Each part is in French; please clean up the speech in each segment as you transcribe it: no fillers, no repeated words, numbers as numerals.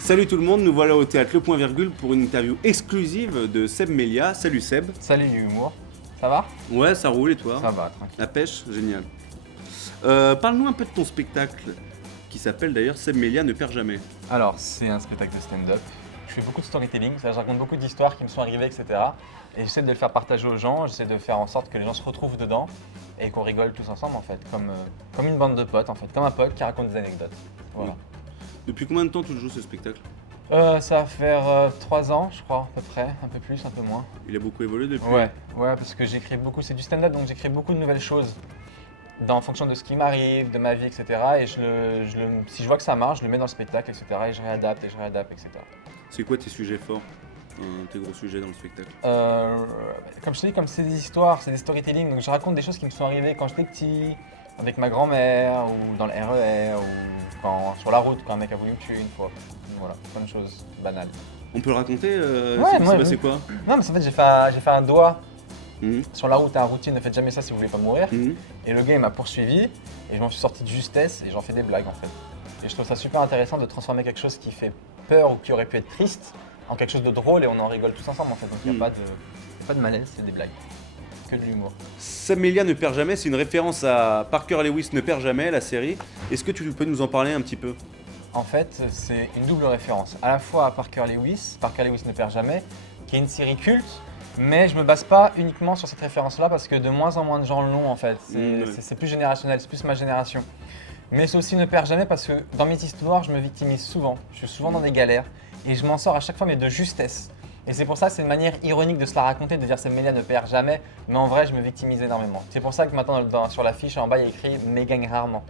Salut tout le monde, nous voilà au théâtre Le Point Virgule pour une interview exclusive de Seb Melia. Salut Seb. Salut Humour, ça va? Ouais, ça roule et toi? Ça va, tranquille. La pêche, génial. Parle-nous un peu de ton spectacle, qui s'appelle d'ailleurs Seb Melia ne perd jamais. Alors, c'est un spectacle de stand-up. Je fais beaucoup de storytelling, je raconte beaucoup d'histoires qui me sont arrivées, etc. Et j'essaie de le faire partager aux gens, j'essaie de faire en sorte que les gens se retrouvent dedans et qu'on rigole tous ensemble en fait, comme une bande de potes en fait, comme un pote qui raconte des anecdotes. Voilà. Ouais. Depuis combien de temps tu joues ce spectacle? Ça va faire 3 ans, je crois, à peu près, un peu plus, un peu moins. Il a beaucoup évolué depuis? Ouais, parce que j'écris beaucoup, c'est du stand-up donc j'écris beaucoup de nouvelles choses en fonction de ce qui m'arrive, de ma vie, etc. Et si je vois que ça marche, je le mets dans le spectacle, etc. Et je réadapte, etc. C'est quoi tes sujets forts, tes gros sujets dans le spectacle? Comme je te dis, comme c'est des histoires, c'est des storytelling, donc je raconte des choses qui me sont arrivées quand j'étais petit, avec ma grand-mère, ou dans le RER, ou sur la route, quand un mec a voulu me tuer une fois. Voilà, plein de choses banales. On peut le raconter? C'est quoi? Non, mais en fait, j'ai fait un doigt Mhm. sur la route à un routier, ne faites jamais ça si vous voulez pas mourir. Mhm. Et le gars, il m'a poursuivi, et je m'en suis sorti de justesse, et j'en fais des blagues en fait. Et je trouve ça super intéressant de transformer quelque chose qui fait peur ou qui aurait pu être triste en quelque chose de drôle, et on en rigole tous ensemble en fait. Donc il n'y a pas de malaise, c'est des blagues. Que de l'humour. Seb Melia ne perd jamais, c'est une référence à Parker Lewis ne perd jamais, la série. Est-ce que tu peux nous en parler un petit peu? En fait, c'est une double référence. À la fois à Parker Lewis ne perd jamais, qui est une série culte, mais je me base pas uniquement sur cette référence-là parce que de moins en moins de gens l'ont en fait. C'est plus générationnel, c'est plus ma génération. Mais c'est aussi ne perd jamais parce que dans mes histoires, je me victimise souvent. Je suis souvent dans des galères et je m'en sors à chaque fois, mais de justesse. Et c'est pour ça que c'est une manière ironique de se la raconter, de dire Seb Melia ne perd jamais, mais en vrai, je me victimise énormément. C'est pour ça que maintenant, sur l'affiche, en bas, il y a écrit « mais gagne rarement ».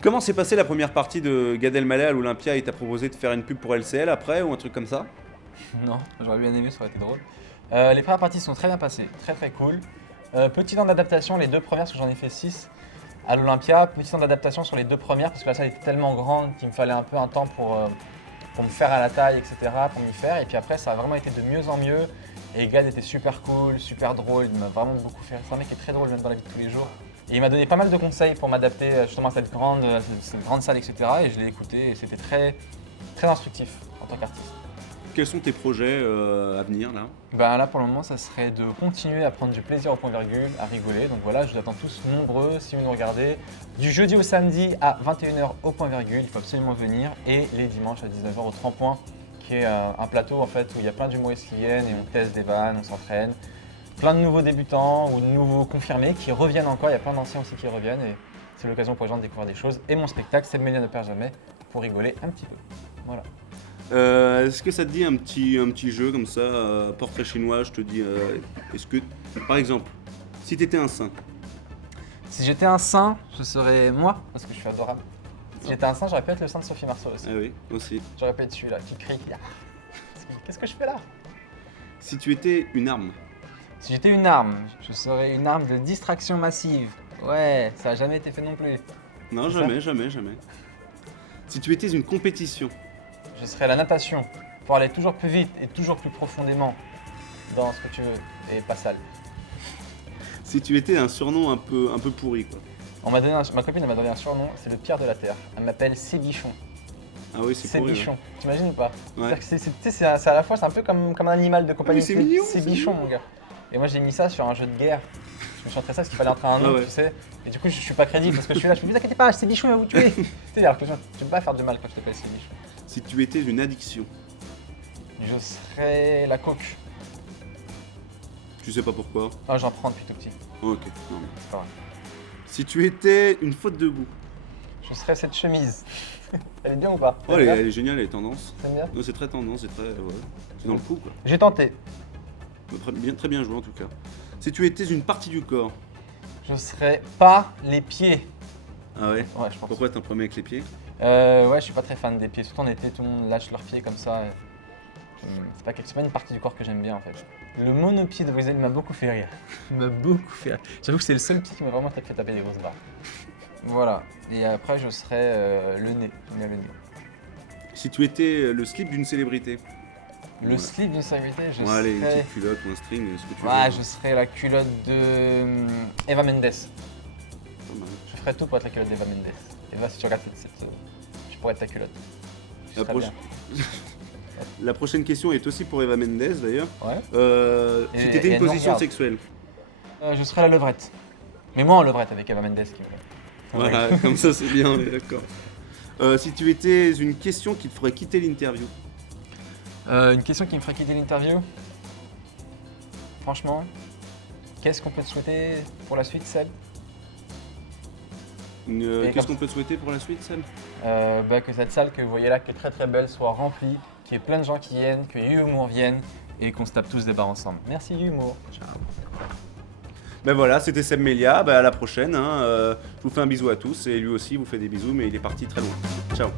Comment s'est passée la première partie de Gad Elmaleh à l'Olympia? Il t'a proposé de faire une pub pour LCL après ou un truc comme ça? Non, j'aurais bien aimé, ça aurait été drôle. Les premières parties sont très bien passées, très très cool. Petit temps d'adaptation, les 2 premières, parce que j'en ai fait 6 à l'Olympia. Petit temps d'adaptation sur les 2 premières, parce que la salle était tellement grande qu'il me fallait un peu un temps pour me faire à la taille, etc., pour m'y faire. Et puis après, ça a vraiment été de mieux en mieux. Et Gad était super cool, super drôle, il m'a vraiment beaucoup fait rire. C'est un mec qui est très drôle même dans la vie de tous les jours. Et il m'a donné pas mal de conseils pour m'adapter justement à cette grande salle, etc. Et je l'ai écouté et c'était très, très instructif en tant qu'artiste. Quels sont tes projets à venir là? Ben là pour le moment ça serait de continuer à prendre du plaisir au point virgule, à rigoler. Donc voilà, je vous attends tous nombreux si vous nous regardez. Du jeudi au samedi à 21h au point virgule, il faut absolument venir. Et les dimanches à 19h au 30 points, qui est un plateau en fait où il y a plein d'humoristes qui viennent et on teste des vannes, on s'entraîne. Plein de nouveaux débutants ou de nouveaux confirmés qui reviennent encore, il y a plein d'anciens aussi qui reviennent et c'est l'occasion pour les gens de découvrir des choses. Et mon spectacle, Seb Melia ne perd jamais, pour rigoler un petit peu. Voilà. Est-ce que ça te dit un petit jeu comme ça, portrait chinois, je te dis, est-ce que, par exemple, si t'étais un saint? Si j'étais un saint, je serais moi, parce que je suis adorable. Si j'étais un saint, j'aurais pu être le saint de Sophie Marceau aussi. Ah oui, aussi. J'aurais pu être celui-là qui crie, qui qu'est-ce que je fais là? Si tu étais une arme? Si j'étais une arme, je serais une arme de distraction massive. Ouais, ça a jamais été fait non plus. Non, C'est jamais. Si tu étais une compétition? Je serais la natation, pour aller toujours plus vite et toujours plus profondément dans ce que tu veux, et pas sale. Si tu étais un surnom un peu pourri, quoi. Ma copine elle m'a donné un surnom, c'est le pire de la Terre. Elle m'appelle Sébichon. Ah oui, c'est pourri. Sébichon, t'imagines ou pas? Ouais. C'est à la fois, c'est un peu comme un animal de compagnie. Oui, c'est mignon, C'est c'est bichon, mignon. mon gars. Et moi j'ai mis ça sur un jeu de guerre. Je me suis entraîné ça parce qu'il fallait entrer un nom, Ah ouais. tu sais. Et du coup je suis pas crédible parce que je suis là, je me dis, vous inquiétez pas, c'est bichon, il va vous tuer. Tu sais, alors que tu peux pas faire du mal quand je t'appelle Sébichon. Si tu étais une addiction? Je serais la coque. Tu sais pas pourquoi? Ah, j'en prends depuis tout petit. Ok, non mais. C'est pas vrai. Si tu étais une faute de goût? Je serais cette chemise. Elle est bien ou pas? Oh, elle est géniale, elle est tendance. T'aimes bien? Non, c'est très tendance, c'est très. Ouais. C'est dans le coup, quoi. J'ai tenté. Très bien joué en tout cas. Si tu étais une partie du corps? Je serais pas les pieds. Ah ouais? Ouais, je pense. Pourquoi t'es un premier avec les pieds? Ouais, je suis pas très fan des pieds. Surtout en été, tout le monde lâche leurs pieds comme ça. C'est pas une partie du corps que j'aime bien en fait. Le monopied de Bruxelles m'a beaucoup fait rire. Il m'a beaucoup fait rire. J'avoue que c'est le seul pied qui m'a vraiment fait taper des grosses barres. Voilà. Et après, je serais le nez. J'aime bien le nez. Si tu étais le slip d'une célébrité? Le slip d'une célébrité, je Ouais, allez, une serais. petite culotte ou un string, ce que tu veux. Ouais, je serais la culotte de Eva Mendes. Pas mal. Je ferais tout pour être la culotte d'Eva Mendes. Eva, si tu regardes tu pourrais être ta culotte. Tu La, serais proche- bien. La prochaine question est aussi pour Eva Mendes d'ailleurs. Ouais. Si Et- t'étais et une non, position regarde. sexuelle, Je serais la levrette. Mais moi en levrette avec Eva Mendes qui me... voilà, comme ça c'est bien, on est d'accord. Si tu étais une question qui te ferait quitter l'interview, Une question qui me ferait quitter l'interview. Franchement, qu'est-ce qu'on peut te souhaiter pour la suite, Seb? qu'est-ce comme- qu'on peut te souhaiter pour la suite, Sam? Que cette salle que vous voyez là, qui est très très belle, soit remplie, qu'il y ait plein de gens qui viennent, que Humour vienne et qu'on se tape tous des barres ensemble. Merci Humour. Ciao. Ben voilà, c'était Seb Melia, à la prochaine. Hein. Je vous fais un bisou à tous et lui aussi vous fait des bisous, mais il est parti très loin. Ciao.